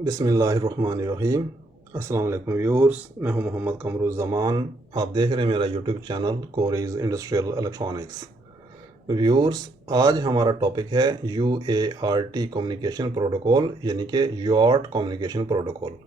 बिस्मिल्लाहिर्रहमानिर्रहीम। अस्सलाम वालेकुम व्यूअर्स, मैं हूं मोहम्मद कमरुज़्ज़मान। आप देख रहे हैं मेरा YouTube channel courage industrial electronics. Viewers, आज हमारा टॉपिक है UART कम्युनिकेशन प्रोटोकॉल, यानी कि यॉर्ट कम्युनिकेशन प्रोटोकॉल।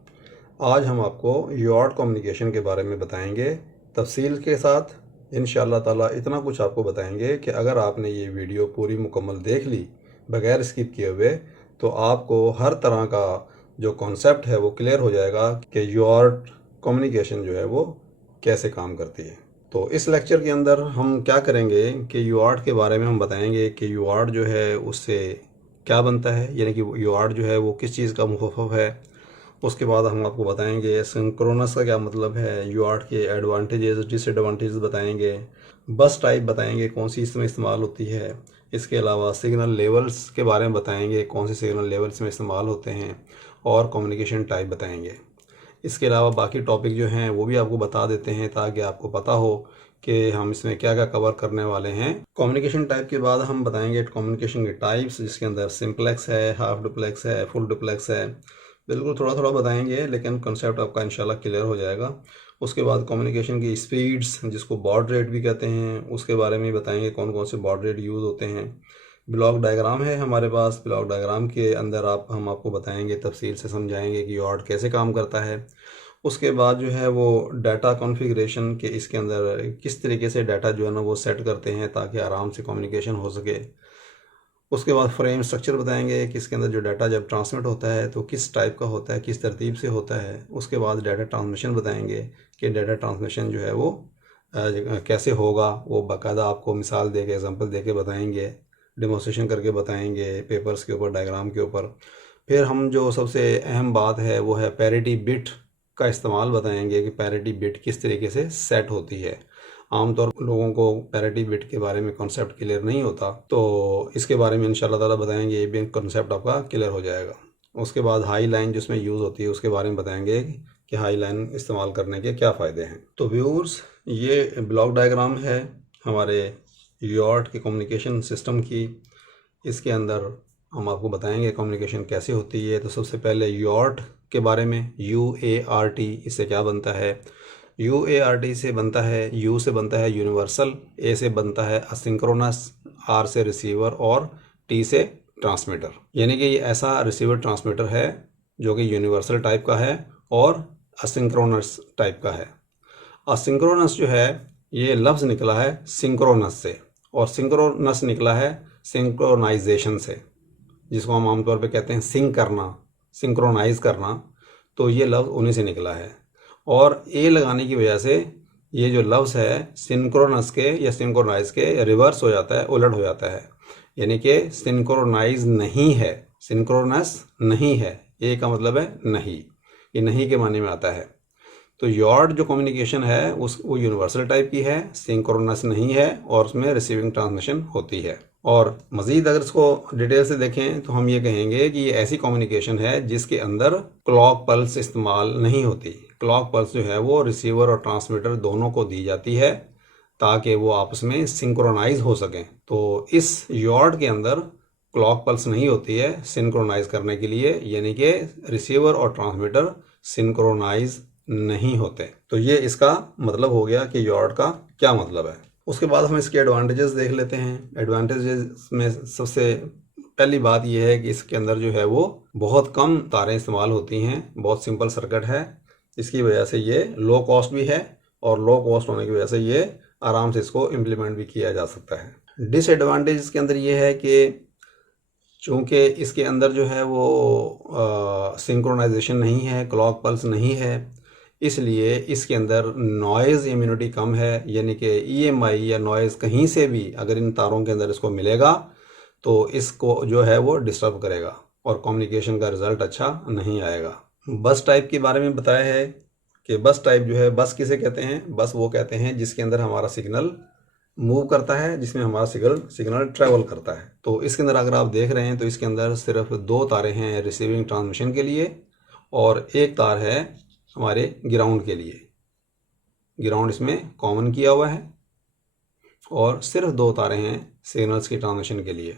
आज हम आपको यॉर्ट कम्युनिकेशन के बारे में बताएंगे तफसील के साथ। इंशाअल्लाह ताला इतना कुछ आपको बताएंगे कि अगर आपने ये वीडियो पूरी मुकम्मल देख ली बगैर स्किप किए हुए, तो आपको हर तरह का जो कॉन्सेप्ट है वो क्लियर हो जाएगा कि यॉर्ट कम्युनिकेशन जो है वो कैसे काम करती है। तो इस लेक्चर के अंदर हम क्या करेंगे कि यूआर्ट के बारे में हम बताएंगे कि यूआर्ट जो है उससे क्या बनता है, यानी कि यूआर्ट जो है वो किस चीज़ का मुखफ़फ़ है। उसके बाद हम आपको बताएंगे सिंक्रोनस का क्या मतलब है, यूआर्ट के एडवांटेजेस डिसएडवांटेजेस बताएंगे, बस टाइप बताएंगे कौन सी इसमें इस्तेमाल होती है। इसके अलावा सिग्नल लेवल्स के बारे में बताएंगे कौन से सिग्नल लेवल्स में इस्तेमाल होते हैं, और कम्युनिकेशन टाइप बताएंगे। इसके अलावा बाकी टॉपिक जो हैं वो भी आपको बता देते हैं ताकि आपको पता हो कि हम इसमें क्या क्या कवर करने वाले हैं। कम्युनिकेशन टाइप के बाद हम बताएंगे कम्युनिकेशन के टाइप्स, जिसके अंदर सिंपलेक्स है, हाफ डुप्लेक्स है, फुल डुप्लेक्स है। बिल्कुल थोड़ा थोड़ा बताएंगे, लेकिन कंसेप्ट आपका इंशाल्लाह क्लियर हो जाएगा। उसके बाद कम्युनिकेशन की स्पीड्स, जिसको बॉड रेट भी कहते हैं, उसके बारे में बताएंगे कौन कौन से बॉड रेट यूज़ होते हैं। ब्लॉक डायग्राम है हमारे पास, ब्लॉक डायग्राम के अंदर हम आपको बताएंगे, तफसील से समझाएंगे कि यॉर्ट कैसे काम करता है। उसके बाद जो है वो डाटा कॉन्फ़िगरेशन के, इसके अंदर किस तरीके से डाटा जो है ना वो सेट करते हैं ताकि आराम से कम्युनिकेशन हो सके। उसके बाद फ्रेम स्ट्रक्चर बताएंगे कि इसके अंदर जो डाटा जब ट्रांसमिट होता है तो किस टाइप का होता है, किस तरतीब से होता है। उसके बाद डाटा ट्रांसमिशन बताएंगे कि डाटा ट्रांसमिशन जो है वो कैसे होगा। वो बाकायदा आपको मिसाल दे के, एग्जांपल दे के बताएंगे, डेमोस्ट्रेशन करके बताएंगे पेपर्स के ऊपर, डायग्राम के ऊपर। फिर हम जो सबसे अहम बात है वो है पैरिटी बिट का इस्तेमाल बताएंगे कि पैरिटी बिट किस तरीके से सेट होती है। आमतौर पर लोगों को पैरिटी बिट के बारे में कॉन्सेप्ट क्लियर नहीं होता, तो इसके बारे में इंशाल्लाह ताला बताएंगे, ये भी कॉन्सेप्ट आपका क्लियर हो जाएगा। उसके बाद हाई लाइन जिसमें यूज़ होती है उसके बारे में बताएंगे कि हाई लाइन इस्तेमाल करने के क्या फ़ायदे हैं। तो व्यूअर्स, ये ब्लॉक डायग्राम है हमारे यॉर्ट के कम्युनिकेशन सिस्टम की। इसके अंदर हम आपको बताएंगे कम्युनिकेशन कैसे होती है। तो सबसे पहले यॉर्ट के बारे में, UART, इससे क्या बनता है। UART से बनता है, U से बनता है यूनिवर्सल, A से बनता है असिंक्रोनस, R से रिसीवर और T से ट्रांसमीटर। यानी कि ये ऐसा रिसीवर ट्रांसमीटर है जो कि यूनिवर्सल टाइप का है और असिंक्रोनस टाइप का है। असिंक्रोनस जो है ये लफ्ज़ निकला है सिंक्रोनस से, और सिंक्रोनस निकला है सिंक्रोनाइजेशन से, जिसको हम आमतौर पे कहते हैं सिंक करना, सिंक्रोनाइज करना। तो ये लफ्ज़ उन्हीं से निकला है, और ए लगाने की वजह से ये जो लफ्ज़ है सिंक्रोनस के या सिंक्रोनाइज के रिवर्स हो जाता है, उलट हो जाता है। यानी कि सिंक्रोनाइज नहीं है, सिंक्रोनस नहीं है। ए का मतलब है नहीं, ये नहीं के माने में आता है। तो यॉर्ट जो कम्युनिकेशन है वो यूनिवर्सल टाइप की है, सिंक्रोनस नहीं है, और उसमें रिसीविंग ट्रांसमिशन होती है। और मज़ीद अगर इसको डिटेल से देखें तो हम ये कहेंगे कि ये ऐसी कम्युनिकेशन है जिसके अंदर क्लॉक पल्स इस्तेमाल नहीं होती। क्लॉक पल्स जो है वो रिसीवर और ट्रांसमीटर दोनों को दी जाती है ताकि वो आपस में सिंक्रोनाइज हो सकें। तो इस यॉर्ट के अंदर क्लॉक पल्स नहीं होती है सिंक्रोनाइज करने के लिए, यानी कि रिसीवर और ट्रांसमीटर सिंक्रोनाइज नहीं होते। तो ये इसका मतलब हो गया कि यॉर्ट का क्या मतलब है। उसके बाद हम इसके एडवांटेजेस देख लेते हैं। एडवांटेजेस में सबसे पहली बात यह है कि इसके अंदर जो है वो बहुत कम तारें इस्तेमाल होती हैं, बहुत सिंपल सर्किट है। इसकी वजह से ये लो कॉस्ट भी है, और लो कॉस्ट होने की वजह से ये आराम से इसको इम्प्लीमेंट भी किया जा सकता है। डिसएडवांटेज इसके अंदर ये है कि चूँकि इसके अंदर जो है वो सिंक्रोनाइजेशन नहीं है, क्लॉक पल्स नहीं है, इसलिए इसके अंदर नॉइज़ इम्यूनिटी कम है। यानी कि EMI या नॉइज़ कहीं से भी अगर इन तारों के अंदर इसको मिलेगा तो इसको जो है वो डिस्टर्ब करेगा और कम्युनिकेशन का रिज़ल्ट अच्छा नहीं आएगा। बस टाइप के बारे में बताया है कि बस टाइप जो है, बस किसे कहते हैं, बस वो कहते हैं जिसके अंदर हमारा सिग्नल मूव करता है, जिसमें हमारा सिग्नल ट्रैवल करता है। तो इसके अंदर अगर आप देख रहे हैं तो इसके अंदर सिर्फ दो तारे हैं रिसीविंग ट्रांसमिशन के लिए, और एक तार है हमारे ग्राउंड के लिए। ग्राउंड इसमें कॉमन किया हुआ है, और सिर्फ दो तारे हैं सिग्नल्स की ट्रांसमिशन के लिए।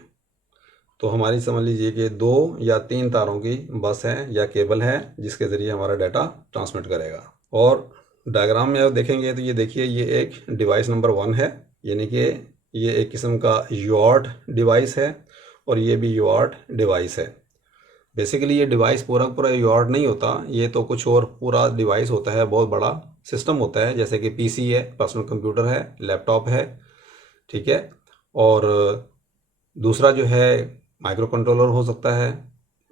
तो हमारी समझ लीजिए कि 2 या 3 तारों की बस है या केबल है जिसके ज़रिए हमारा डाटा ट्रांसमिट करेगा। और डायग्राम में आप देखेंगे तो ये देखिए, ये एक डिवाइस नंबर 1 है, यानी कि ये एक किस्म का यूआर्ट डिवाइस है और ये भी यूआर्ट डिवाइस है। बेसिकली ये डिवाइस पूरा पूरा यूआर्ट नहीं होता, ये तो कुछ और पूरा डिवाइस होता है, बहुत बड़ा सिस्टम होता है, जैसे कि पीसी है, पर्सनल कंप्यूटर है, लैपटॉप है, ठीक है। और दूसरा जो है माइक्रो कंट्रोलर हो सकता है,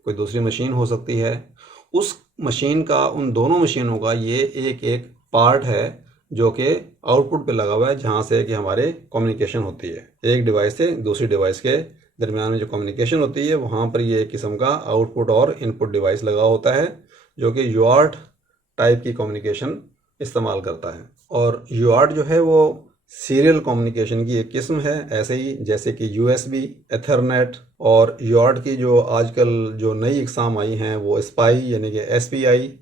कोई दूसरी मशीन हो सकती है। उस मशीन का, उन दोनों मशीनों का ये एक एक पार्ट है जो कि आउटपुट पे लगा हुआ है, जहाँ से कि हमारे कम्युनिकेशन होती है। एक डिवाइस से दूसरी डिवाइस के दरमियान में जो कम्युनिकेशन होती है, वहाँ पर ये एक किस्म का आउटपुट और इनपुट डिवाइस लगा होता है जो कि यूआर्ट टाइप की कम्युनिकेशन इस्तेमाल करता है। और यूआर्ट जो है वो सीरियल कम्युनिकेशन की एक किस्म है, ऐसे ही जैसे कि यूएसबी, एथरनेट। और यूआर्ट की जो आजकल जो नई इकसाम आई हैं वो स्पाई यानी कि एसपीआई,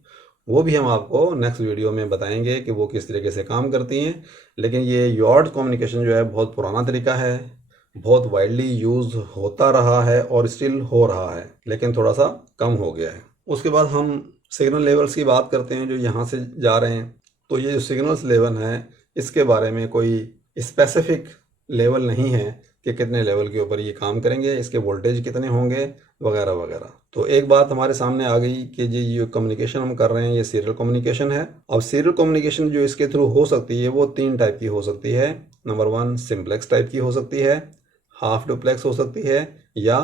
वो भी हम आपको नेक्स्ट वीडियो में बताएंगे कि वो किस तरीके से काम करती हैं। लेकिन ये यूआर्ट कम्युनिकेशन जो है बहुत पुराना तरीका है, बहुत वाइडली यूज होता रहा है और स्टिल हो रहा है, लेकिन थोड़ा सा कम हो गया है। उसके बाद हम सिग्नल लेवल्स की बात करते हैं जो यहाँ से जा रहे हैं। तो ये जो सिग्नल्स लेवल हैं, इसके बारे में कोई स्पेसिफिक लेवल नहीं है कि कितने लेवल के ऊपर ये काम करेंगे, इसके वोल्टेज कितने होंगे वगैरह वगैरह। तो एक बात हमारे सामने आ गई कि ये कम्युनिकेशन हम कर रहे हैं ये सीरियल कम्युनिकेशन है। अब सीरियल कम्युनिकेशन जो इसके थ्रू हो सकती है वो 3 टाइप की हो सकती है। नंबर 1 सिंप्लेक्स टाइप की हो सकती है, हाफ डुप्लेक्स हो सकती है या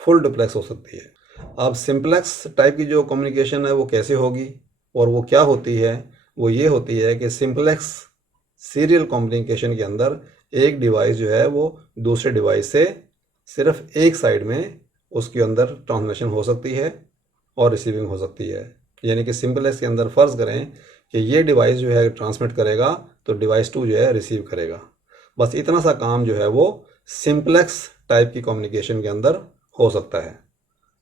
फुल डुप्लेक्स हो सकती है। अब सिंप्लेक्स टाइप की जो कम्युनिकेशन है वो कैसे होगी और वो क्या होती है? वो ये होती है कि सिंप्लेक्स सीरियल कम्युनिकेशन के अंदर एक डिवाइस जो है वो दूसरे डिवाइस से सिर्फ एक साइड में उसके अंदर ट्रांसमिशन हो सकती है और रिसीविंग हो सकती है। यानी कि सिंप्लेक्स के अंदर फ़र्ज़ करें कि ये डिवाइस जो है ट्रांसमिट करेगा तो डिवाइस 2 जो है रिसीव करेगा। बस इतना सा काम जो है वो सिंप्लेक्स टाइप की कम्युनिकेशन के अंदर हो सकता है।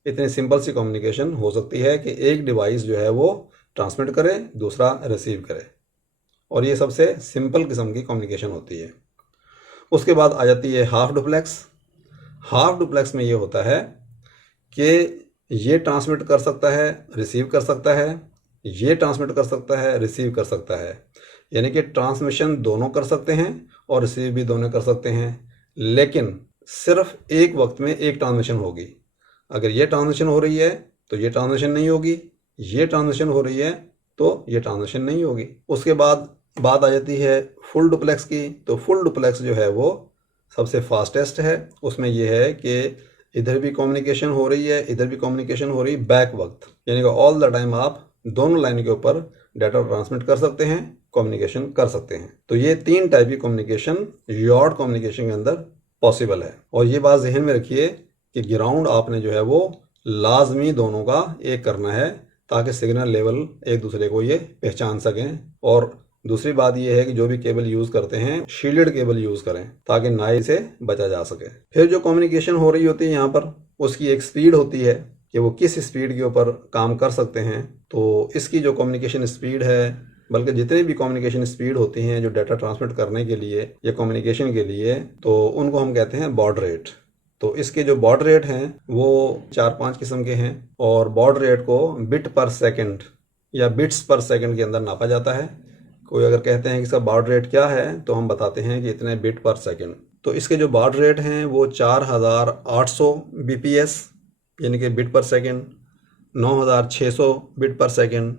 इतनी सिंपल सी कम्युनिकेशन हो सकती है कि एक डिवाइस जो है वो ट्रांसमिट करे, दूसरा रिसीव करे, और ये सबसे सिंपल किस्म की कम्युनिकेशन होती है। उसके बाद आ जाती है हाफ डुप्लेक्स। हाफ डुप्लेक्स में ये होता है कि ये ट्रांसमिट कर सकता है, रिसीव कर सकता है, ये ट्रांसमिट कर सकता है, रिसीव कर सकता है। यानी कि ट्रांसमिशन दोनों कर सकते हैं और रिसीव भी दोनों कर सकते हैं, लेकिन सिर्फ एक वक्त में एक ट्रांसमिशन होगी। अगर ये ट्रांसमिशन हो रही है तो ये ट्रांसमिशन नहीं होगी, ये ट्रांसमिशन हो रही है तो ये ट्रांसमिशन नहीं होगी। उसके बाद बात आ जाती है फुल डुप्लेक्स की। तो फुल डुप्लेक्स जो है वो सबसे फास्टेस्ट है। उसमें यह है कि इधर भी कम्युनिकेशन हो रही है, इधर भी कम्युनिकेशन हो रही है बैक वक्त, यानी कि ऑल द टाइम आप दोनों लाइन के ऊपर डाटा ट्रांसमिट कर सकते हैं, कम्युनिकेशन कर सकते हैं। तो ये 3 टाइप की कम्युनिकेशन यूआर्ट कम्युनिकेशन के अंदर पॉसिबल है। और ये बात जहन में रखिए कि ग्राउंड आपने जो है वो लाजमी दोनों का एक करना है ताकि सिग्नल लेवल एक दूसरे को ये पहचान सकें। और दूसरी बात यह है कि जो भी केबल यूज़ करते हैं शील्डेड केबल यूज़ करें ताकि नॉइज़ से बचा जा सके। फिर जो कम्युनिकेशन हो रही होती है यहाँ पर, उसकी एक स्पीड होती है कि वो किस स्पीड के ऊपर काम कर सकते हैं। तो इसकी जो कम्युनिकेशन स्पीड है, बल्कि जितनी भी कम्युनिकेशन स्पीड होती हैं जो डाटा ट्रांसमिट करने के लिए या कम्युनिकेशन के लिए, तो उनको हम कहते हैं बॉड रेट। तो इसके जो बॉड रेट हैं वो 4-5 किस्म के हैं, और बॉड रेट को बिट पर सेकंड या बिट्स पर सेकंड के अंदर नापा जाता है। कोई अगर कहते हैं कि इसका बॉड रेट क्या है तो हम बताते हैं कि इतने बिट पर सेकंड। तो इसके जो बॉड रेट हैं वो 4800 bps यानी कि बिट पर सेकंड, 9600 बिट पर सेकंड,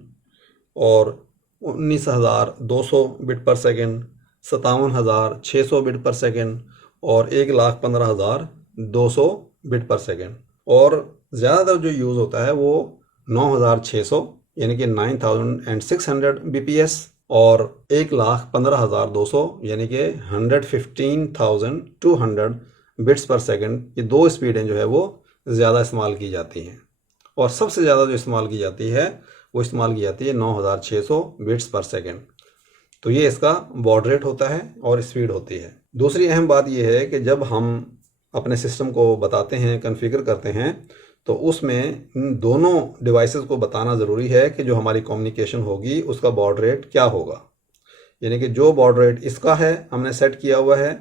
और 19200 बिट पर सेकंड, 57600 बिट पर सेकंड, और 1,15,200 बिट पर सेकंड। और ज़्यादातर जो यूज़ होता है वो 9600 यानी कि 9600 bps और 1,15,200 यानी कि 115,200 बिट्स पर सेकंड। ये 2 स्पीडें जो है वो ज़्यादा इस्तेमाल की जाती हैं, और सबसे ज़्यादा जो इस्तेमाल की जाती है वो इस्तेमाल की जाती है 9600 बिट्स पर सेकंड। तो ये इसका बॉड रेट होता है और स्पीड होती है। दूसरी अहम बात यह है कि जब हम अपने सिस्टम को बताते हैं, कॉन्फ़िगर करते हैं, तो उसमें इन दोनों डिवाइसेस को बताना ज़रूरी है कि जो हमारी कम्युनिकेशन होगी उसका बॉड रेट क्या होगा। यानी कि जो बॉड रेट इसका है हमने सेट किया हुआ है,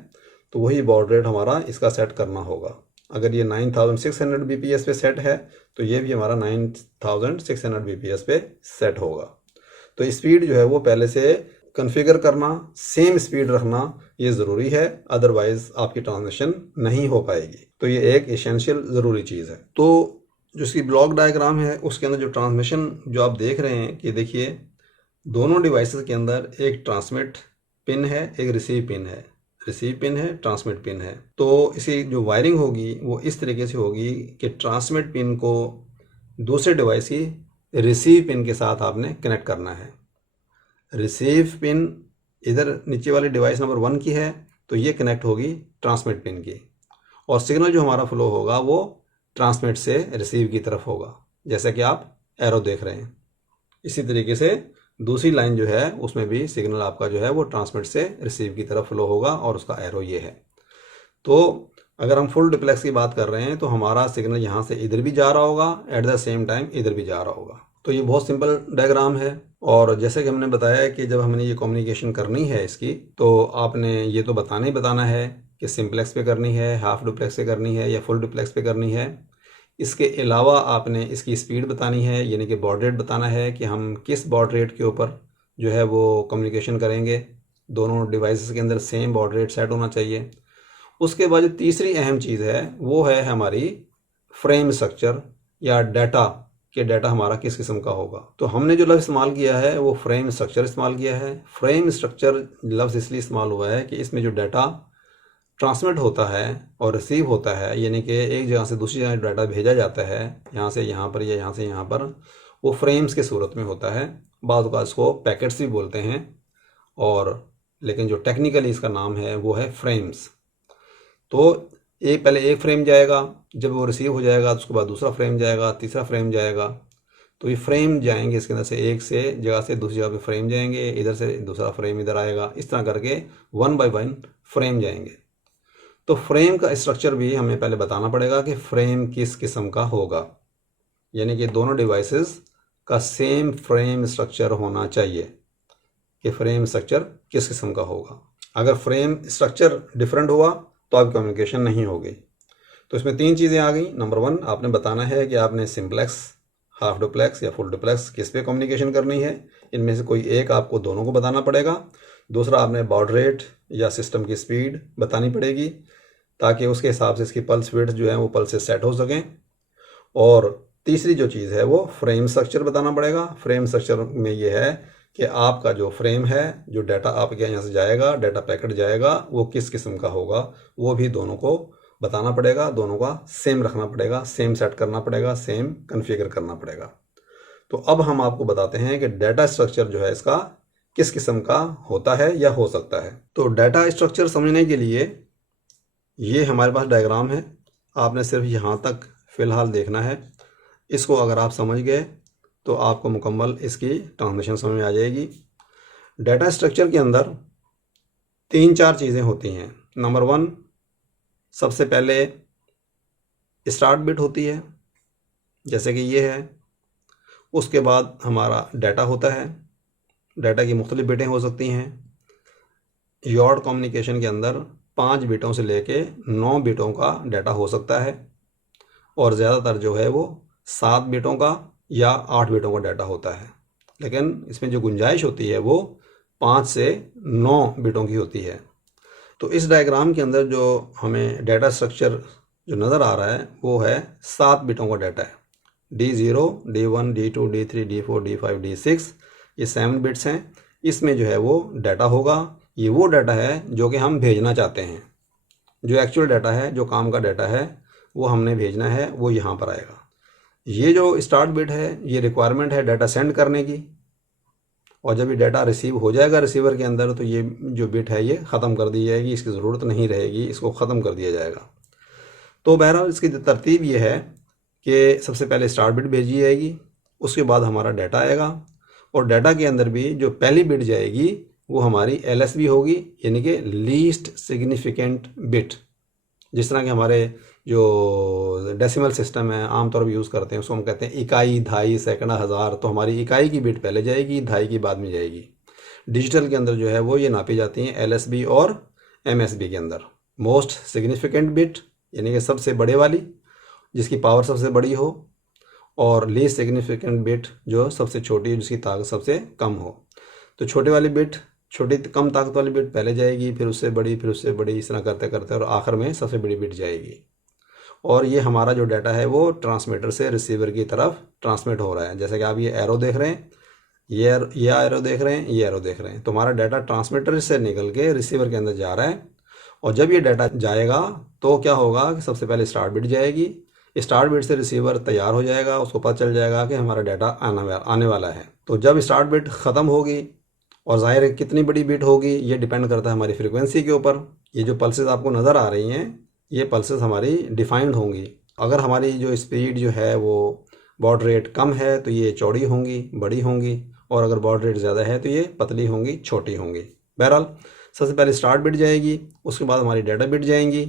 तो वही बॉड रेट हमारा इसका सेट करना होगा। अगर ये 9600 bps पे सेट है तो ये भी हमारा 9600 bps पे सेट होगा। तो स्पीड जो है वो पहले से कॉन्फ़िगर करना, सेम स्पीड रखना ये ज़रूरी है, अदरवाइज़ आपकी ट्रांसमिशन नहीं हो पाएगी। तो ये एक एसेंशियल ज़रूरी चीज़ है। तो जो इसकी ब्लॉक डायग्राम है उसके अंदर जो ट्रांसमिशन जो आप देख रहे हैं कि देखिए दोनों डिवाइसेस के अंदर एक ट्रांसमिट पिन है, एक रिसीव पिन है, रिसीव पिन है, ट्रांसमिट पिन है। तो इसी जो वायरिंग होगी वो इस तरीके से होगी कि ट्रांसमिट पिन को दूसरे डिवाइस की रिसीव पिन के साथ आपने कनेक्ट करना है। रिसीव पिन इधर नीचे वाली डिवाइस नंबर 1 की है तो ये कनेक्ट होगी ट्रांसमिट पिन की, और सिग्नल जो हमारा फ्लो होगा वो ट्रांसमिट से रिसीव की तरफ होगा, जैसा कि आप एरो देख रहे हैं। इसी तरीके से दूसरी लाइन जो है उसमें भी सिग्नल आपका जो है वो ट्रांसमिट से रिसीव की तरफ फ्लो होगा और उसका एरो ये है। तो अगर हम फुल डुप्लेक्स की बात कर रहे हैं तो हमारा सिग्नल यहाँ से इधर भी जा रहा होगा, एट द सेम टाइम इधर भी जा रहा होगा। तो ये बहुत सिंपल डायग्राम है। और जैसे कि हमने बताया कि जब हमने ये कम्युनिकेशन करनी है इसकी, तो आपने ये तो बताना ही बताना है कि सिंपलेक्स पे करनी है, हाफ डुप्लेक्स पे करनी है या फुल डुप्लेक्स पे करनी है। इसके अलावा आपने इसकी स्पीड बतानी है, यानी कि बॉड रेट बताना है कि हम किस बॉड रेट के ऊपर जो है वो कम्युनिकेशन करेंगे। दोनों डिवाइसेस के अंदर सेम बॉड रेट सेट होना चाहिए। उसके बाद जो तीसरी अहम चीज़ है वो है हमारी फ्रेम स्ट्रक्चर या डाटा, कि डाटा हमारा किस किस्म का होगा। तो हमने जो लफ्ज़ इस्तेमाल किया है वो फ्रेम स्ट्रक्चर इस्तेमाल किया है। फ्रेम स्ट्रक्चर लफ्ज़ इसलिए इस्तेमाल हुआ है कि इसमें जो डाटा ट्रांसमिट होता है और रिसीव होता है, यानी कि एक जगह से दूसरी जगह डाटा भेजा जाता है, यहाँ से यहाँ पर या यहाँ से यहाँ पर, वो फ्रेम्स के सूरत में होता है। बाद का इसको पैकेट्स भी बोलते हैं, और लेकिन जो टेक्निकली इसका नाम है वो है फ्रेम्स। तो पहले एक फ्रेम जाएगा, जब वो रिसीव हो जाएगा तो उसके बाद दूसरा फ्रेम जाएगा, तीसरा फ्रेम जाएगा। तो ये फ्रेम जाएंगे इसके अंदर से, एक से जगह से दूसरी जगह पे फ्रेम जाएंगे, इधर से दूसरा फ्रेम इधर आएगा, इस तरह करके 1 बाय 1 फ्रेम जाएंगे। तो फ्रेम का स्ट्रक्चर भी हमें पहले बताना पड़ेगा कि फ्रेम किस किस्म का होगा, यानी कि दोनों डिवाइसेस का सेम फ्रेम स्ट्रक्चर होना चाहिए कि फ्रेम स्ट्रक्चर किस किस्म का होगा। अगर फ्रेम स्ट्रक्चर डिफरेंट हुआ तो आपकी कम्युनिकेशन नहीं होगी। तो इसमें 3 चीज़ें आ गई। नंबर 1, आपने बताना है कि आपने सिंपलेक्स, हाफ डुप्लेक्स या फुल डुप्लेक्स किस पे कम्युनिकेशन करनी है। इनमें से कोई एक आपको दोनों को बताना पड़ेगा। दूसरा, आपने बॉड रेट या सिस्टम की स्पीड बतानी पड़ेगी ताकि उसके हिसाब से इसकी पल्स विड्थ जो है वो पल्स सेट हो सकें। और तीसरी जो चीज़ है वो फ्रेम स्ट्रक्चर बताना पड़ेगा। फ्रेम स्ट्रक्चर में ये है कि आपका जो फ्रेम है, जो डाटा आपके यहाँ से जाएगा, डाटा पैकेट जाएगा, वो किस किस्म का होगा, वो भी दोनों को बताना पड़ेगा। दोनों का सेम रखना पड़ेगा, सेम सेट करना पड़ेगा, सेम कॉन्फ़िगर करना पड़ेगा। तो अब हम आपको बताते हैं कि डाटा स्ट्रक्चर जो है इसका किस किस्म का होता है या हो सकता है। तो डाटा स्ट्रक्चर समझने के लिए ये हमारे पास डायग्राम है, आपने सिर्फ यहाँ तक फ़िलहाल देखना है। इसको अगर आप समझ गए तो आपको मुकम्मल इसकी ट्रांसमिशन समझ में आ जाएगी। डाटा स्ट्रक्चर के अंदर 3-4 चीज़ें होती हैं। नंबर 1, सबसे पहले स्टार्ट बिट होती है, जैसे कि ये है। उसके बाद हमारा डाटा होता है। डाटा की मुख्तलिफ बिटें हो सकती हैं। यॉर्ड कम्युनिकेशन के अंदर 5 बिटों से लेके 9 बिटों का डाटा हो सकता है, और ज़्यादातर जो है वो 7 बिटों का या 8 बिटों का डाटा होता है। लेकिन इसमें जो गुंजाइश होती है वो 5 से 9 बिटों की होती है। तो इस डायग्राम के अंदर जो हमें डाटा स्ट्रक्चर जो नज़र आ रहा है वो है 7 बिटों का डाटा है। D0, D1, D2, D3, D4, D5, D6, ये 7 बिट्स हैं। इसमें जो है वो डाटा होगा। ये वो डाटा है जो कि हम भेजना चाहते हैं। जो एक्चुअल डाटा है, जो काम का डाटा है, वो हमने भेजना है, वो यहाँ पर आएगा। ये जो स्टार्ट बिट है ये रिक्वायरमेंट है डाटा सेंड करने की, और जब ये डाटा रिसीव हो जाएगा रिसीवर के अंदर तो ये जो बिट है ये ख़त्म कर दी जाएगी, इसकी ज़रूरत नहीं रहेगी, इसको ख़त्म कर दिया जाएगा। तो बहरहाल इसकी तरतीब ये है कि सबसे पहले स्टार्ट बिट भेजी जाएगी, उसके बाद हमारा डाटा आएगा, और डाटा के अंदर भी जो पहली बिट जाएगी वो हमारी LSB होगी, यानी कि लीस्ट सिग्निफिकेंट बिट। जिस तरह के हमारे जो डेसिमल सिस्टम है आमतौर पर यूज़ करते हैं, उसको हम कहते हैं इकाई, दहाई, सैकड़ा, हज़ार। तो हमारी इकाई की बिट पहले जाएगी, दहाई की बाद में जाएगी। डिजिटल के अंदर जो है वो ये नापी जाती हैं LSB और MSB के अंदर। मोस्ट सिग्निफिकेंट बिट यानी कि सबसे बड़े वाली जिसकी पावर सबसे बड़ी हो, और लीस्ट सिग्निफिकेंट बिट जो सबसे छोटी है जिसकी ताकत सबसे कम हो। तो छोटे वाली बिट, छोटी कम ताकत वाली बिट पहले जाएगी, फिर उससे बड़ी, फिर उससे बड़ी, इस तरह करते करते और आखिर में सबसे बड़ी बिट जाएगी। और ये हमारा जो डाटा है वो ट्रांसमीटर से रिसीवर की तरफ ट्रांसमिट हो रहा है। जैसे कि आप ये एरो देख रहे हैं, ये एरो देख रहे हैं, ये एरो देख रहे हैं, तो हमारा डाटा ट्रांसमीटर से निकल के रिसीवर के अंदर जा रहा है। और जब ये डाटा जाएगा तो क्या होगा कि सबसे पहले स्टार्ट बिट जाएगी। स्टार्ट बिट से रिसीवर तैयार हो जाएगा, उसको पता चल जाएगा कि हमारा डाटा आने वाला है। तो जब स्टार्ट बिट ख़त्म होगी, और जाहिर है कितनी बड़ी बिट होगी ये डिपेंड करता है हमारी फ्रीक्वेंसी के ऊपर। ये जो पल्सेस आपको नज़र आ रही हैं, ये पल्सेस हमारी डिफाइंड होंगी। अगर हमारी जो स्पीड जो है वो बॉड रेट कम है तो ये चौड़ी होंगी, बड़ी होंगी, और अगर बॉड रेट ज़्यादा है तो ये पतली होंगी, छोटी होंगी। बहरहाल सबसे पहले स्टार्ट बिट जाएगी, उसके बाद हमारी डाटा बिट जाएंगी,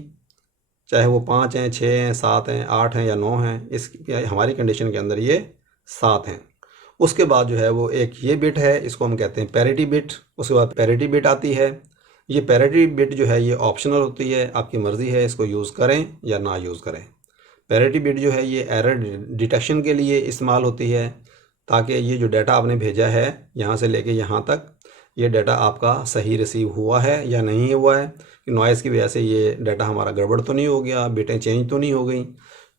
चाहे वो 5 हैं, 6 हैं, 7 हैं, 8 हैं या 9 हैं। इस हमारी कंडीशन के अंदर ये 7 हैं। उसके बाद जो है वो एक ये बिट है, इसको हम कहते हैं पैरिटी बिट। उसके बाद पैरिटी बिट आती है। ये पैरिटी बिट जो है ये ऑप्शनल होती है, आपकी मर्ज़ी है इसको यूज़ करें या ना यूज़ करें। पैरिटी बिट जो है ये एरर डिटेक्शन के लिए इस्तेमाल होती है, ताकि ये जो डाटा आपने भेजा है यहाँ से लेके यहाँ तक, ये डाटा आपका सही रिसीव हुआ है या नहीं हुआ है, कि नॉइज़ की वजह से ये डाटा हमारा गड़बड़ तो नहीं हो गया, बिटें चेंज तो नहीं हो गई।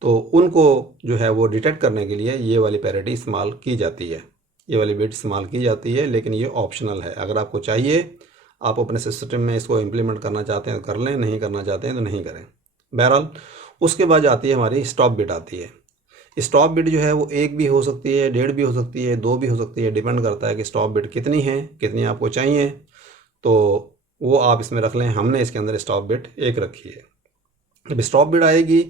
तो उनको जो है वो डिटेक्ट करने के लिए ये वाली पैरिटी इस्तेमाल की जाती है, ये वाली बिट इस्तेमाल की जाती है, लेकिन ये ऑप्शनल है। अगर आपको चाहिए, आप अपने सिस्टम में इसको इम्प्लीमेंट करना चाहते हैं तो कर लें, नहीं करना चाहते हैं तो नहीं करें। बहरहाल उसके बाद आती है हमारी स्टॉप बिट आती है। स्टॉप बिट जो है वो 1 भी हो सकती है, 1.5 भी हो सकती है, 2 भी हो सकती है, डिपेंड करता है कि स्टॉप बिट कितनी है, कितनी आपको चाहिए। तो वो आप इसमें रख लें। हमने इसके अंदर स्टॉप बिट 1 रखी है। जब स्टॉप बिट आएगी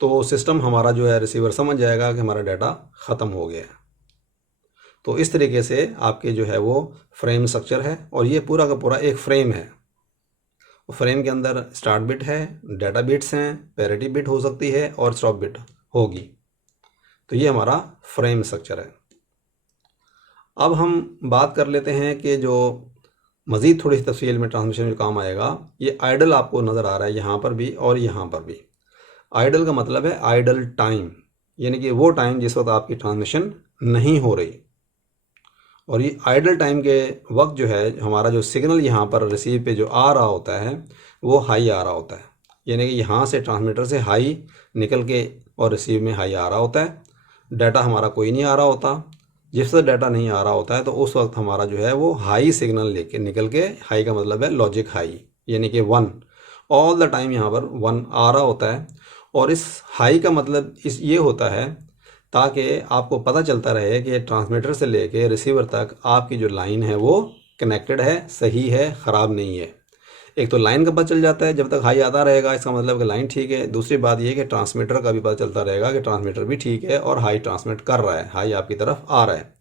तो सिस्टम हमारा जो है रिसीवर समझ जाएगा कि हमारा डाटा ख़त्म हो गया है। तो इस तरीके से आपके जो है वो फ्रेम स्ट्रक्चर है, और ये पूरा का पूरा एक फ्रेम है। फ्रेम के अंदर स्टार्ट बिट है, डाटा बिट्स हैं, पैरिटी बिट हो सकती है और स्टॉप बिट होगी। तो ये हमारा फ्रेम स्ट्रक्चर है। अब हम बात कर लेते हैं कि जो मज़ीद थोड़ी सी तफसील में ट्रांसमिशन जो काम आएगा, ये आइडल आपको नज़र आ रहा है यहाँ पर भी और यहाँ पर भी। आइडल का मतलब है आइडल टाइम, यानी कि वो टाइम जिस वक्त आपकी ट्रांसमिशन नहीं हो रही। और ये आइडल टाइम के वक्त जो है हमारा जो सिग्नल यहाँ पर रिसीव पे जो आ रहा होता है वो हाई आ रहा होता है, यानी कि यहाँ से ट्रांसमीटर से हाई निकल के और रिसीव में हाई आ रहा होता है। डाटा हमारा कोई नहीं आ रहा होता। जिस वक्त डाटा नहीं आ रहा होता है तो उस वक्त हमारा जो है वो हाई सिग्नल लेके निकल के, हाई का मतलब है लॉजिक हाई, यानी कि 1 ऑल द टाइम यहाँ पर 1 आ रहा होता है। और इस हाई का मतलब इस ये होता है ताकि आपको पता चलता रहे कि ट्रांसमीटर से लेके रिसीवर तक आपकी जो लाइन है वो कनेक्टेड है, सही है, ख़राब नहीं है। एक तो लाइन का पता चल जाता है, जब तक हाई आता रहेगा इसका मतलब कि लाइन ठीक है। दूसरी बात ये कि ट्रांसमीटर का भी पता चलता रहेगा कि ट्रांसमीटर भी ठीक है और हाई ट्रांसमिट कर रहा है, हाई आपकी तरफ आ रहा है।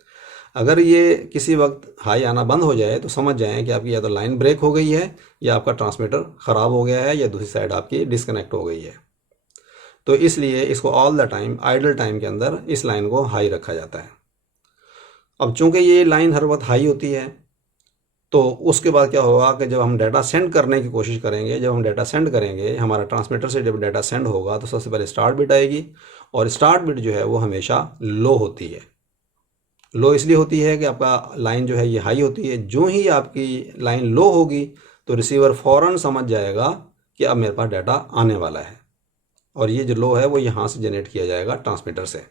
अगर ये किसी वक्त हाई आना बंद हो जाए तो समझ जाएं कि आपकी या तो लाइन ब्रेक हो गई है या आपका ट्रांसमीटर ख़राब हो गया है या दूसरी साइड आपकी डिस्कनेक्ट हो गई है। तो इसलिए इसको all the time idle time के अंदर इस लाइन को हाई रखा जाता है। अब चूंकि ये लाइन हर वक्त हाई होती है तो उसके बाद क्या होगा कि जब हम डाटा सेंड करने की कोशिश करेंगे, जब हम डाटा सेंड करेंगे, हमारा ट्रांसमीटर से जब डाटा सेंड होगा तो सबसे पहले स्टार्ट बिट आएगी। और स्टार्ट बिट जो है वो हमेशा लो होती है। लो इसलिए होती है कि आपका लाइन जो है ये हाई होती है। जो ही आपकी लाइन लो होगी तो रिसीवर फ़ौरन समझ जाएगा कि अब मेरे पास डाटा आने वाला है, और ये जो लो है वो यहाँ से जनरेट किया जाएगा ट्रांसमीटर से।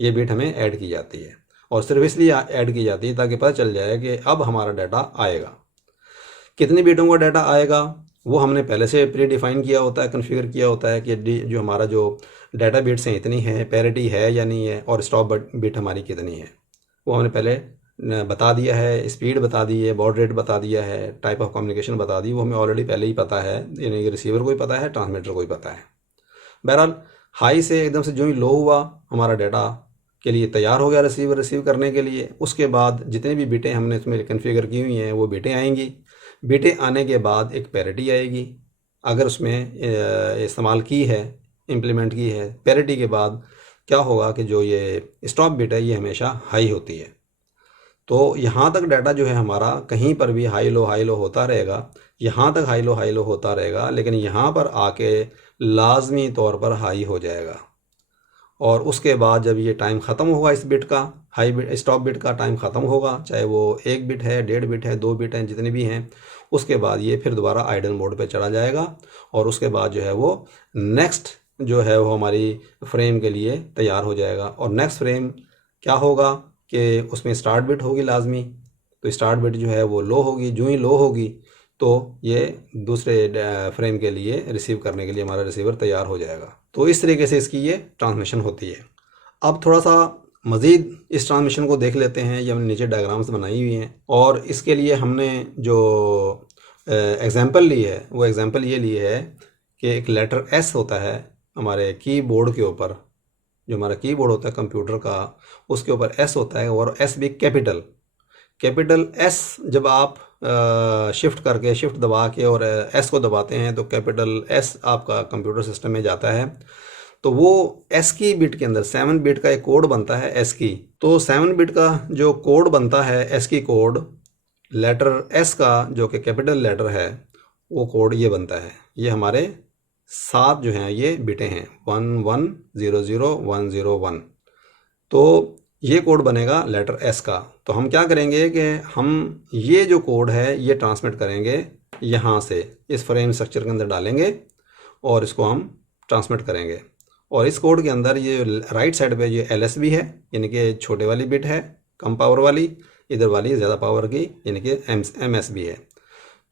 ये बिट हमें ऐड की जाती है, और सिर्फ इसलिए ऐड की जाती है ताकि पता चल जाए कि अब हमारा डाटा आएगा। कितनी बिटों का डाटा आएगा वो हमने पहले से प्री डिफाइन किया होता है, कन्फिगर किया होता है कि जो हमारा जो डाटा बिट्स हैं इतनी है, पैरिटी है या नहीं है, और स्टॉप बिट हमारी कितनी है वो हमने पहले बता दिया है। स्पीड बता दी है, बॉड रेट बता दिया है, टाइप ऑफ कम्युनिकेशन बता दी, वो हमें ऑलरेडी पहले ही पता है, यानी कि रिसीवर को ही पता है, ट्रांसमीटर को ही पता है। बहरहाल हाई से एकदम से जो ही लो हुआ, हमारा डाटा के लिए तैयार हो गया रिसीवर रिसीव करने के लिए। उसके बाद जितने भी बिटें हमने इसमें कन्फिगर की हुई हैं वो बिटें आएंगी। बिटें आने के बाद एक पैरिटी आएगी, अगर उसमें इस्तेमाल की है, इम्प्लीमेंट की है। पैरिटी के बाद क्या होगा कि जो ये स्टॉप बिट है ये हमेशा हाई होती है। तो यहाँ तक डाटा जो है हमारा कहीं पर भी हाई लो होता रहेगा, यहाँ तक हाई लो होता रहेगा, लेकिन यहाँ पर आके लाजमी तौर पर हाई हो जाएगा। और उसके बाद जब ये टाइम ख़त्म होगा, इस बिट का, हाई बिट स्टॉप बिट का टाइम ख़त्म होगा, चाहे वो 1 बिट है, 1.5 बिट है, 2 बिट हैं, जितने भी हैं, उसके बाद ये फिर दोबारा आइडल मोड पे चला जाएगा। और उसके बाद जो है वो नेक्स्ट जो है वो हमारी फ्रेम के लिए तैयार हो जाएगा। और नेक्स्ट फ्रेम क्या होगा कि उसमें स्टार्ट बिट होगी लाजमी, तो स्टार्ट बिट जो है वो लो होगी। जो ही लो होगी तो ये दूसरे फ्रेम के लिए रिसीव करने के लिए हमारा रिसीवर तैयार हो जाएगा। तो इस तरीके से इसकी ये ट्रांसमिशन होती है। अब थोड़ा सा मज़ीद इस ट्रांसमिशन को देख लेते हैं। ये हमने नीचे डायग्राम्स बनाई हुई हैं और इसके लिए हमने जो एग्ज़ाम्पल ली है वो एग्ज़ाम्पल ये ली है कि एक लेटर एस होता है हमारे कीबोर्ड के ऊपर, जो हमारा कीबोर्ड होता है कंप्यूटर का, उसके ऊपर एस होता है और एस भी कैपिटल एस। जब आप शिफ्ट दबा के और एस को दबाते हैं तो कैपिटल एस आपका कंप्यूटर सिस्टम में जाता है। तो वो एस की बिट के अंदर 7 बिट का एक कोड बनता है एस की। तो 7 बिट का जो कोड बनता है एस की कोड, लेटर एस का जो कि कैपिटल लेटर है, वो कोड ये बनता है। ये हमारे 7 जो हैं ये बिटें हैं, 11000101। तो ये कोड बनेगा लेटर एस का। तो हम क्या करेंगे कि हम ये जो कोड है ये ट्रांसमिट करेंगे यहाँ से, इस फ्रेम स्ट्रक्चर के अंदर डालेंगे और इसको हम ट्रांसमिट करेंगे। और इस कोड के अंदर ये राइट साइड पे ये एल एस बी है, यानी कि छोटे वाली बिट है, कम पावर वाली, इधर वाली ज़्यादा पावर की, यानी कि एम एस बी है।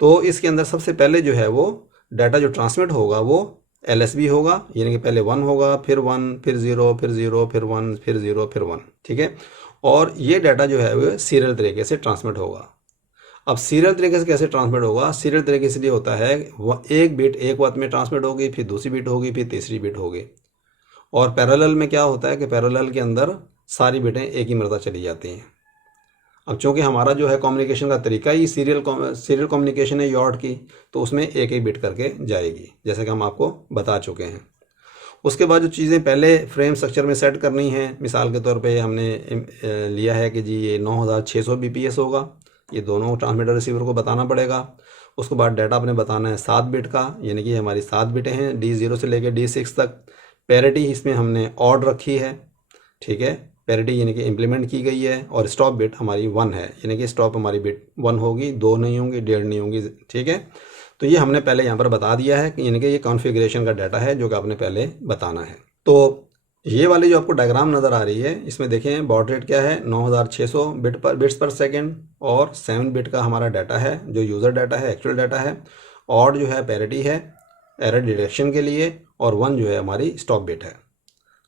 तो इसके अंदर सबसे पहले जो है वो डाटा जो ट्रांसमिट होगा वो एल एस बी होगा, यानी कि पहले 1 होगा, फिर 1, फिर 0, फिर 0, फिर 1, फिर 0, फिर 1, ठीक है। और ये डाटा जो है वो सीरियल तरीके से ट्रांसमिट होगा। अब सीरियल तरीके से कैसे ट्रांसमिट होगा? सीरियल तरीके से लिए होता है एक बिट एक वक्त में ट्रांसमिट होगी, फिर दूसरी बिट होगी, फिर तीसरी बिट होगी। और पैरेलल में क्या होता है कि पैरेलल के अंदर सारी बिटें एक ही मरतबा चली जाती हैं। अब चूंकि हमारा जो है कम्युनिकेशन का तरीका ही सीरियल कम्युनिकेशन है यॉर्ड की, तो उसमें एक एक बिट करके जाएगी, जैसे कि हम आपको बता चुके हैं। उसके बाद जो चीज़ें पहले फ्रेम स्ट्रक्चर में सेट करनी है, मिसाल के तौर पे हमने लिया है कि जी ये 9600 BPS होगा, ये दोनों ट्रांसमीटर रिसीवर को बताना पड़ेगा। उसके बाद डाटा आपने बताना है 7 बिट का, यानी कि हमारी 7 बिटें हैं, D0 से लेकर D6 तक। पैरिटी इसमें हमने ऑड रखी है, ठीक है, पैरिटी यानी कि इम्प्लीमेंट की गई है। और स्टॉप बिट हमारी 1 है, यानी कि स्टॉप हमारी बिट 1 होगी, 2 नहीं होंगी, 1.5 नहीं होंगी, ठीक है। तो ये हमने पहले यहाँ पर बता दिया है कि यानी कि ये कॉन्फ़िगरेशन का डाटा है जो कि आपने पहले बताना है। तो ये वाली जो आपको डायग्राम नज़र आ रही है, इसमें देखें बॉड रेट क्या है, 9600 बिट्स पर सेकेंड, और 7 बिट का हमारा डाटा है जो यूज़र डाटा है, एक्चुअल डाटा है। ऑड जो है पैरिटी है एरर डिटेक्शन के लिए, और 1 जो है हमारी स्टॉप बिट है।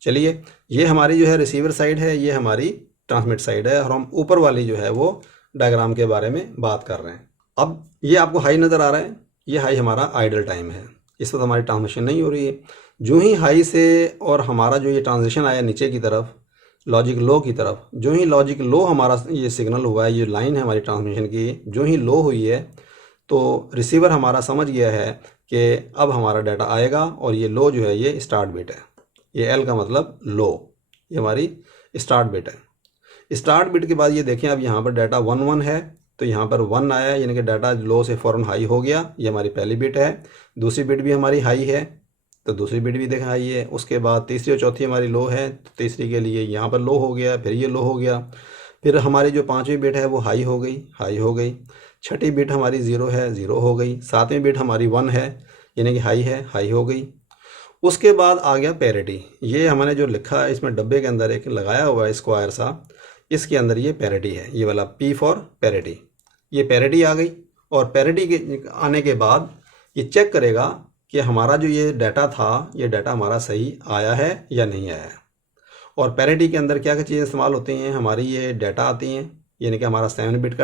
चलिए, ये हमारी जो है रिसीवर साइड है, ये हमारी ट्रांसमिट साइड है, और हम ऊपर वाली जो है वो डायग्राम के बारे में बात कर रहे हैं। अब ये आपको हाई नज़र आ रहा है, ये हाई हमारा आइडल टाइम है, इस वक्त हमारी ट्रांसमिशन नहीं हो रही है। जो ही हाई से और हमारा जो ये ट्रांजिशन आया नीचे की तरफ लॉजिक लो की तरफ, जो ही लॉजिक लो हमारा ये सिग्नल हुआ है, ये लाइन है हमारी ट्रांसमिशन की, जो ही लो हुई है तो रिसीवर हमारा समझ गया है कि अब हमारा डाटा आएगा। और ये लो जो है ये स्टार्ट बिट है, ये एल का मतलब लो, ये हमारी स्टार्ट बिट है। स्टार्ट बिट के बाद ये देखें अब यहाँ पर डाटा 1 है, तो यहाँ पर 1 आया, यानी कि डाटा लो से फ़ौरन हाई हो गया, ये हमारी पहली बिट है। दूसरी बिट भी हमारी हाई है, तो दूसरी बिट भी देखें हाई है। उसके बाद तीसरी और चौथी हमारी लो है, तो तीसरी के लिए यहाँ पर लो हो गया, फिर ये लो हो गया। फिर हमारी जो 5वीं बिट है वो हाई हो गई। छठी बिट हमारी 0 है, 0 हो गई। 7वीं बिट हमारी 1 है, यानी कि हाई है, हाई हो गई। उसके बाद आ गया पैरिटी, ये हमने जो लिखा है इसमें डब्बे के अंदर एक लगाया हुआ है स्क्वायर सा, इसके अंदर ये पैरिटी है, ये वाला P फॉर पैरिटी। ये पैरिटी आ गई, और पैरिटी के आने के बाद ये चेक करेगा कि हमारा जो ये डाटा था, ये डाटा हमारा सही आया है या नहीं आया है। और पैरिटी के अंदर क्या क्या चीज़ें इस्तेमाल होती हैं, हमारी ये डाटा आती हैं, यानी कि हमारा 7 बिट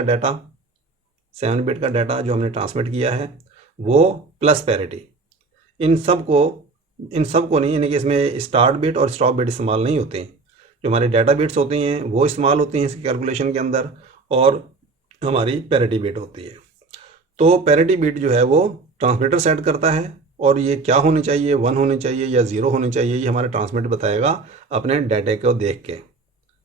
का डाटा जो हमने ट्रांसमिट किया है वो प्लस पैरिटी। इन सब को नहीं, यानी कि इसमें स्टार्ट बिट और स्टॉप बिट इस्तेमाल नहीं होते हैं। जो हमारे डाटा बिट्स होती हैं वो इस्तेमाल होती हैं इसकी कैलकुलेशन के अंदर, और हमारी पैरिटी बिट होती है। तो पैरिटी बिट जो है वो ट्रांसमीटर सेट करता है, और ये क्या होनी चाहिए, 1 होनी चाहिए या 0 होनी चाहिए, ये हमारा ट्रांसमीटर बताएगा अपने डाटे को देख के।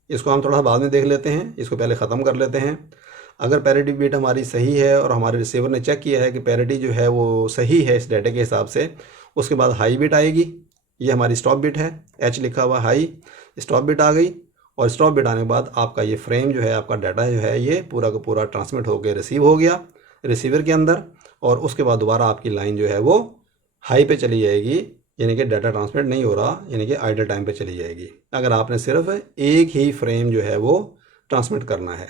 इसको हम थोड़ा बाद में देख लेते हैं, इसको पहले ख़त्म कर लेते हैं। अगर पैरिटी बिट हमारी सही है और हमारे रिसीवर ने चेक किया है कि पैरिटी जो है वो सही है इस डाटे के हिसाब से, उसके बाद हाई बिट आएगी, ये हमारी स्टॉप बिट है, एच लिखा हुआ हाई, स्टॉप बिट आ गई। और स्टॉप बिट आने के बाद आपका ये फ्रेम जो है, आपका डाटा जो है, ये पूरा का पूरा ट्रांसमिट होकर रिसीव हो गया रिसीवर के अंदर। और उसके बाद दोबारा आपकी लाइन जो है वो हाई पे चली जाएगी, यानी कि डाटा ट्रांसमिट नहीं हो रहा, यानी कि आइडल टाइम पे चली जाएगी। अगर आपने सिर्फ एक ही फ्रेम जो है वो ट्रांसमिट करना है।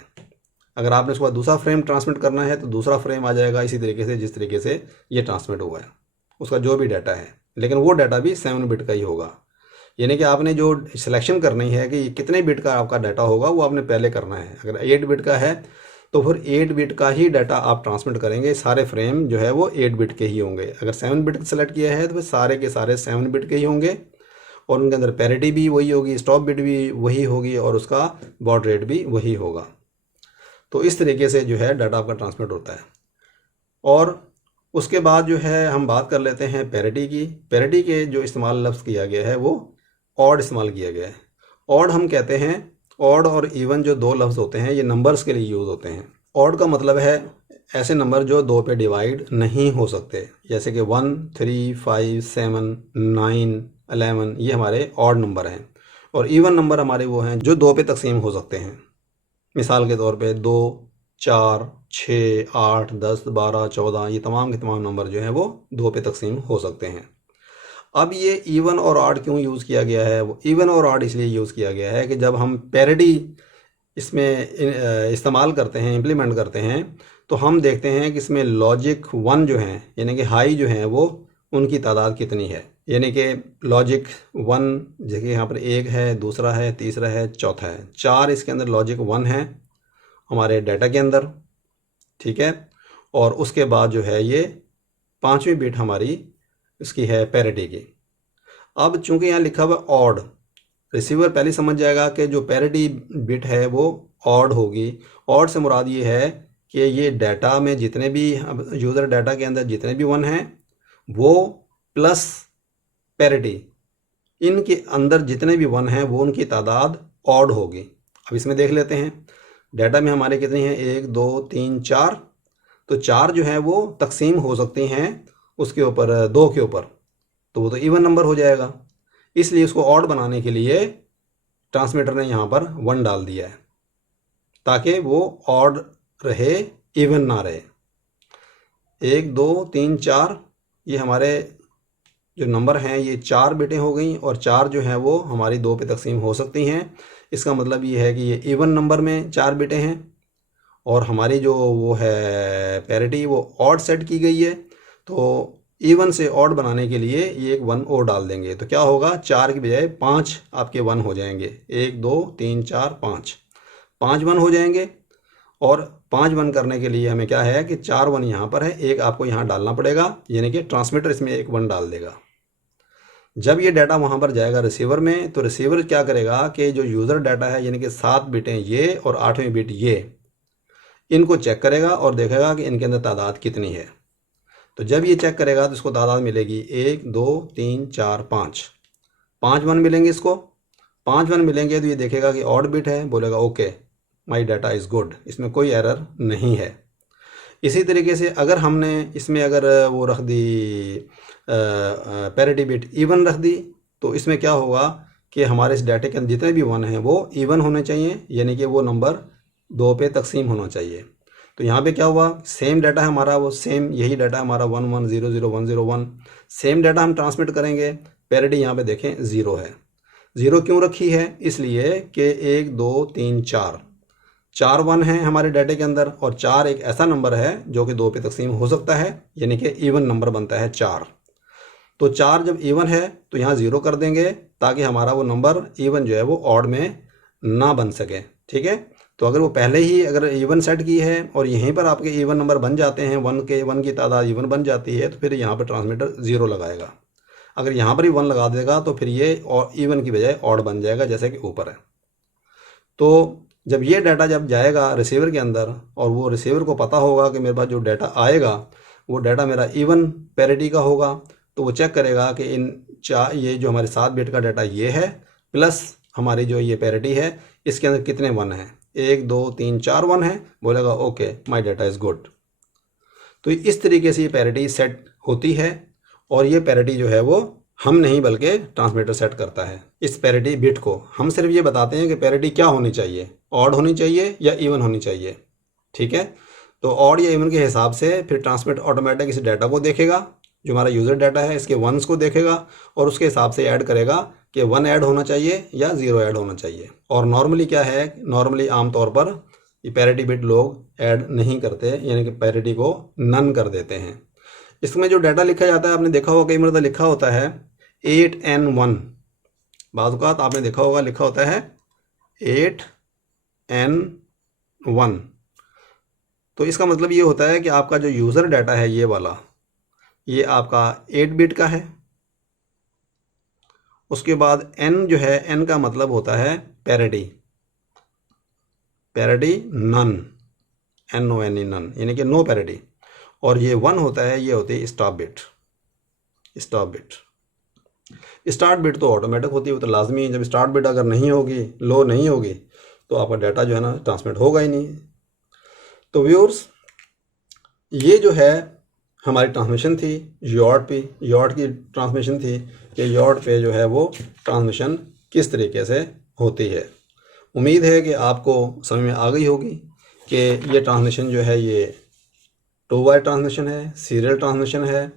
अगर आपने उसके बाद दूसरा फ्रेम ट्रांसमिट करना है तो दूसरा फ्रेम आ जाएगा इसी तरीके से जिस तरीके से ये ट्रांसमिट हुआ है, उसका जो भी डाटा है, लेकिन वो डाटा भी 7 बिट का ही होगा। यानी कि आपने जो सिलेक्शन करनी है कि कितने बिट का आपका डाटा होगा वो आपने पहले करना है। अगर 8 बिट का है तो फिर 8 बिट का ही डाटा आप ट्रांसमिट करेंगे, सारे फ्रेम जो है वो 8 बिट के ही होंगे। अगर 7 बिट सेलेक्ट किया है तो फिर सारे के सारे 7 बिट के ही होंगे, और उनके अंदर पैरिटी भी वही होगी, स्टॉप बिट भी वही होगी, और उसका बॉड रेट भी वही होगा। तो इस तरीके से जो है डाटा आपका ट्रांसमिट होता है। और उसके बाद जो है हम बात कर लेते हैं पैरिटी की। पैरिटी के जो इस्तेमाल लफ्ज़ किया गया है वो ऑड इस्तेमाल किया गया है। ऑड हम कहते हैं, ऑड और इवन जो दो लफ्ज़ होते हैं ये नंबर्स के लिए यूज़ होते हैं। ऑड का मतलब है ऐसे नंबर जो दो पे डिवाइड नहीं हो सकते, जैसे कि 1, 3, 5, 7, 9, 11, ये हमारे ऑड नंबर हैं। और इवन नंबर हमारे वो हैं जो दो पे तकसीम हो सकते हैं। मिसाल के तौर पे 2, 4, 6, 8, 10, 12, 14, ये तमाम के तमाम नंबर जो हैं वो दो पे तकसीम हो सकते हैं। अब ये इवन और ऑड क्यों यूज़ किया गया है? वो इवन और ऑड इसलिए यूज़ किया गया है कि जब हम पैरिटी इसमें इस्तेमाल करते हैं, इम्प्लीमेंट करते हैं, तो हम देखते हैं कि इसमें लॉजिक 1 जो हैं, यानी कि हाई जो हैं, वो उनकी तादाद कितनी है। यानी कि लॉजिक 1 जैसे यहाँ पर 1 है, दूसरा है, तीसरा है, चौथा है, 4 इसके अंदर लॉजिक 1 है हमारे डाटा के अंदर, ठीक है। और उसके बाद जो है ये 5वीं बिट हमारी इसकी है पैरिटी की। अब चूंकि यहाँ लिखा हुआ ऑड, रिसीवर पहले समझ जाएगा कि जो पैरिटी बिट है वो ऑड होगी। ऑड से मुराद ये है कि ये डाटा में जितने भी यूज़र डाटा के अंदर जितने भी 1 हैं वो प्लस पैरिटी, इनके अंदर जितने भी 1 हैं वो उनकी तादाद ऑड होगी। अब इसमें देख लेते हैं डाटा में हमारे कितनी हैं, 1, 2, 3, 4। तो 4 जो है वो तकसीम हो सकती हैं उसके ऊपर 2 के ऊपर, तो वो तो इवन नंबर हो जाएगा। इसलिए उसको ऑड बनाने के लिए ट्रांसमीटर ने यहाँ पर 1 डाल दिया है ताकि वो ऑड रहे, इवन ना रहे। 1, 2, 3, 4 ये हमारे जो नंबर हैं ये 4 बिटें हो गई, और 4 जो हैं वो हमारी 2 पे तकसीम हो सकती हैं। इसका मतलब ये है कि ये इवन नंबर में 4 बिटें हैं, और हमारी जो वो है पैरिटी वो ऑड सेट की गई है। तो इवन से ऑड बनाने के लिए ये एक 1 और डाल देंगे, तो क्या होगा, 4 की बजाय 5 आपके 1 हो जाएंगे। 1, 2, 3, 4, 5 1 हो जाएंगे। और 5 1 करने के लिए हमें क्या है कि 4 1 यहाँ पर है, एक आपको यहाँ डालना पड़ेगा, यानी कि ट्रांसमीटर इसमें एक 1 डाल देगा। जब ये डाटा वहाँ पर जाएगा रिसीवर में, तो रिसीवर क्या करेगा कि जो यूज़र डाटा है यानी कि 7 बिटें ये और 8वीं बिट ये, इनको चेक करेगा और देखेगा कि इनके अंदर तादाद कितनी है। तो जब ये चेक करेगा तो इसको तादाद मिलेगी 1, 2, 3, 4, 5 1 मिलेंगे इसको। 5 1 मिलेंगे तो ये देखेगा कि ऑड बिट है, बोलेगा okay my data is good, इसमें कोई एरर नहीं है। इसी तरीके से अगर हमने इसमें अगर वो रख दी पैरिटी बिट इवन रख दी, तो इसमें क्या होगा कि हमारे इस डाटे के अंदर जितने भी 1 हैं वो इवन होने चाहिए, यानी कि वो नंबर 2 पे तकसीम होना चाहिए। तो यहाँ पे क्या हुआ, सेम डाटा है हमारा, वो सेम यही डाटा हमारा 1 1 0 0 1 0 1 सेम डाटा हम ट्रांसमिट करेंगे। पैरिटी यहाँ पे देखें 0 है। 0 क्यों रखी है? इसलिए कि 1, 2, 3, 4 1 हैं हमारे डाटे के अंदर, और 4 एक ऐसा नंबर है जो कि 2 पे तकसीम हो सकता है, यानी कि इवन नंबर बनता है 4। तो 4 जब इवन है तो यहाँ 0 कर देंगे ताकि हमारा वो नंबर इवन जो है वो ऑड में ना बन सके, ठीक है। तो अगर वो पहले ही अगर इवन सेट की है और यहीं पर आपके इवन नंबर बन जाते हैं, 1 की तादाद इवन बन जाती है, तो फिर यहाँ पर ट्रांसमीटर 0 लगाएगा। अगर यहाँ पर ही 1 लगा देगा तो फिर ये इवन की बजाय ऑड बन जाएगा, जैसे कि ऊपर है। तो जब ये डाटा जब जाएगा रिसीवर के अंदर, और वो रिसीवर को पता होगा कि मेरे पास जो डाटा आएगा वो डाटा मेरा इवन पैरिटी का होगा, तो वो चेक करेगा कि ये जो हमारे 7 बिट का डाटा ये है, प्लस हमारी जो ये पैरिटी है इसके अंदर कितने 1 हैं, 1, 2, 3, 4 1 है, बोलेगा okay my data is good. तो इस तरीके से ये पैरिटी सेट होती है। और ये पैरिटी जो है वो हम नहीं बल्कि ट्रांसमीटर सेट करता है। इस पैरिटी बिट को हम सिर्फ ये बताते हैं कि पैरिटी क्या होनी चाहिए, ऑड होनी चाहिए या इवन होनी चाहिए। ठीक है, तो ऑड या इवन के हिसाब से फिर ट्रांसमिट ऑटोमेटिक इस डाटा को देखेगा, जो हमारा यूज़र डाटा है इसके वंस को देखेगा और उसके हिसाब से ऐड करेगा कि 1 ऐड होना चाहिए या 0 ऐड होना चाहिए। और नॉर्मली क्या है, नॉर्मली आमतौर पर ये पैरिटी बिट लोग ऐड नहीं करते, यानी कि पैरिटी को नन कर देते हैं। इसमें जो डाटा लिखा जाता है, आपने देखा होगा कई मरतबा लिखा होता है 8N1, बाज़ औक़ात आपने देखा होगा लिखा होता है 8N1। तो इसका मतलब ये होता है कि आपका जो यूज़र डाटा है ये वाला, ये आपका 8 बिट का है। उसके बाद n जो है, n का मतलब होता है parity, parity none, NONE none, यानी कि नो पैरिटी। और ये 1 होता है, ये होती है stop bit. Stop bit, start bit तो ऑटोमेटिक होती है, वो तो लाजमी है। जब स्टार्ट बिट अगर नहीं होगी, लो नहीं होगी, तो आपका डाटा जो है ना ट्रांसमिट होगा ही नहीं। तो व्यूअर्स, ये जो है हमारी ट्रांसमिशन थी यॉर्ट पे, यॉर्ट की ट्रांसमिशन थी कि यॉर्ट पे जो है वो ट्रांसमिशन किस तरीके से होती है। उम्मीद है कि आपको समझ में आ गई होगी कि ये ट्रांसमिशन जो है ये 2 वायर ट्रांसमिशन है, सीरियल ट्रांसमिशन है,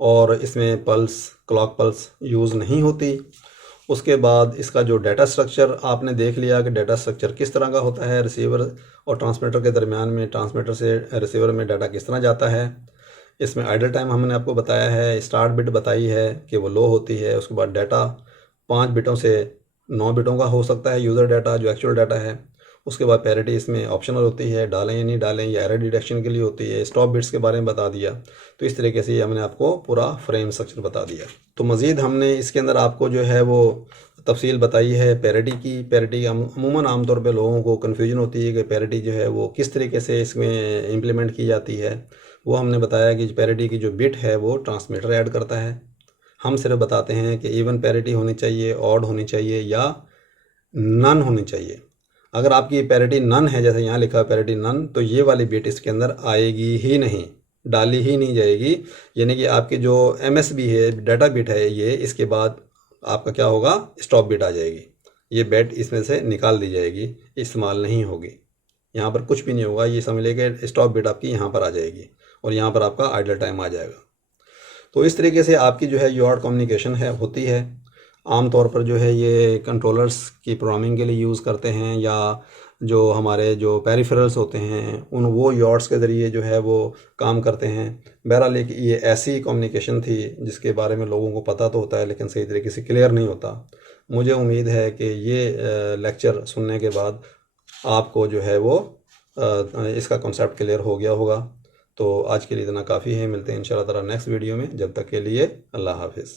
और इसमें पल्स, क्लॉक पल्स यूज़ नहीं होती। उसके बाद इसका जो डाटा स्ट्रक्चर आपने देख लिया कि डाटा स्ट्रक्चर किस तरह का होता है, रिसीवर और ट्रांसमीटर के दरमियान में, ट्रांसमीटर से रिसीवर में डाटा किस तरह जाता है। इसमें आइडल टाइम हमने आपको बताया है, स्टार्ट बिट बताई है कि वो लो होती है। उसके बाद डाटा 5 बिटों से 9 बिटों का हो सकता है यूज़र डाटा, जो एक्चुअल डाटा है। उसके बाद पैरिटी इसमें ऑप्शनल होती है, डालें या नहीं डालें, या एरर डिटेक्शन के लिए होती है। स्टॉप बिट्स के बारे में बता दिया। तो इस तरीके से हमने आपको पूरा फ्रेम स्ट्रक्चर बता दिया। तो मज़ीद हमने इसके अंदर आपको जो है वो तफसील बताई है पैरिटी की। पैरिटी अमूमन आमतौर पे लोगों को कन्फ्यूजन होती है कि पैरिटी जो है वो किस तरीके से इसमें इम्प्लीमेंट की जाती है। वो हमने बताया कि पैरिटी की जो बिट है वो ट्रांसमीटर ऐड करता है। हम सिर्फ बताते हैं कि इवन पैरिटी होनी चाहिए, ऑड होनी चाहिए या नन होनी चाहिए। अगर आपकी पैरिटी नन है, जैसे यहाँ लिखा है पैरिटी नन, तो ये वाली बिट इसके अंदर आएगी ही नहीं, डाली ही नहीं जाएगी। यानी कि आपकी जो MSB है, डाटा बिट है ये, इसके बाद आपका क्या होगा, स्टॉप बिट आ जाएगी। ये बिट इसमें से निकाल दी जाएगी, इस्तेमाल नहीं होगी। यहाँ पर कुछ भी नहीं होगा, ये समझ लेके स्टॉप बिट आपकी यहाँ पर आ जाएगी और यहाँ पर आपका आइडल टाइम आ जाएगा। तो इस तरीके से आपकी जो है यॉर्ड कम्युनिकेशन है होती है। आमतौर पर जो है ये कंट्रोलर्स की प्रोग्रामिंग के लिए यूज़ करते हैं, या जो हमारे जो पेरिफेरल्स होते हैं उन वो यॉर्ड्स के ज़रिए जो है वो काम करते हैं। बहरहाल ये ऐसी कम्युनिकेशन थी जिसके बारे में लोगों को पता तो होता है लेकिन सही तरीके से क्लियर नहीं होता। मुझे उम्मीद है कि ये लेक्चर सुनने के बाद आपको जो है वो इसका कॉन्सेप्ट क्लियर हो गया होगा। तो आज के लिए इतना काफ़ी है। मिलते हैं इंशाल्लाह ताला नेक्स्ट वीडियो में। जब तक के लिए अल्लाह हाफिज़।